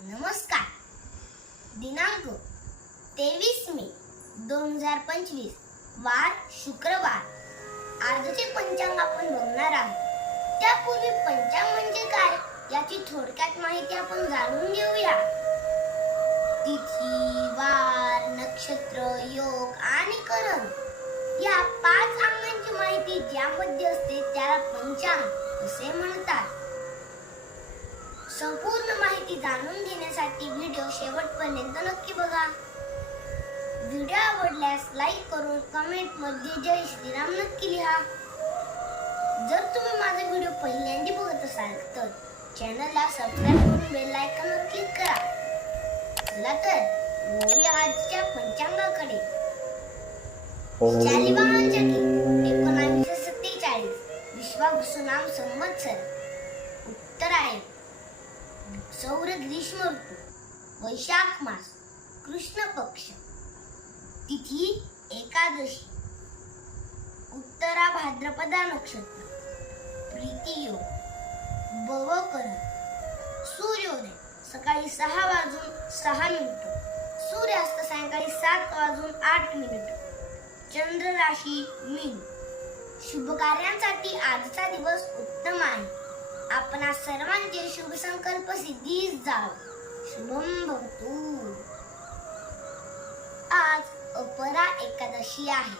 नमस्कार. दिनांक 23 मे 2025 वार शुक्रवार. आजचे पंचांग आपण बघणार आहोत. त्यापूर्वी पंचांग म्हणजे काय याची थोडक्यात माहिती आपण जाणून घेऊया. तिथी, वार, नक्षत्र, योग आणि करण या 5 अंगांची माहिती ज्यामध्ये असते त्याला पंचांग असे म्हणतात. संपूर्ण माहिती जाणून घेण्यासाठी व्हिडिओ शेवटपर्यंत नक्की बघा. व्हिडिओ आवडल्यास लाईक करून कमेंट मध्ये जय श्रीराम नक्की लिहा. जर तुम्ही माझा व्हिडिओ पहिल्यांदा बघत असाल तर चॅनलला सबस्क्राईब करून बेल आयकॉनवर क्लिक करा. चला तर वळूया आजच्या पंचांगाकडे. शालिवाहन शके 1947 विश्वावसु नाम संवत्सर, उत्तरायण, सौर ग्रीष्म ऋतू, वैशाख मास, कृष्ण पक्ष, तिथी एकादशी, उत्तरा भाद्रपदा नक्षत्र, प्रीती योग, भवकरण, सूर्योदय सकाळी 6:06, सूर्यास्त सायंकाळी 7:08, चंद्र राशी मीन. शुभ कार्यांसाठी आजचा दिवस उत्तम आहे. आपणा सर्वांचे शुभ संकल्प सिद्धीस जाव. शुभम भवतु. आज अपरा एकादशी आहे.